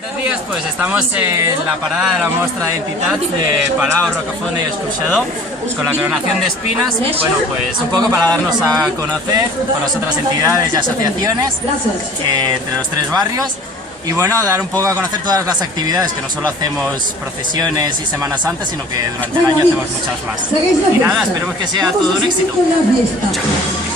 Buenos días, pues estamos en la parada de la muestra de entitats de Palau, Rocafonda y Escorxador con la coronación de espinas. Bueno, pues un poco para darnos a conocer con las otras entidades y asociaciones entre los tres barrios y bueno, dar un poco a conocer todas las actividades, que no solo hacemos procesiones y Semana Santa, sino que durante el año hacemos muchas más. Y nada, esperemos que sea todo un éxito. Chao.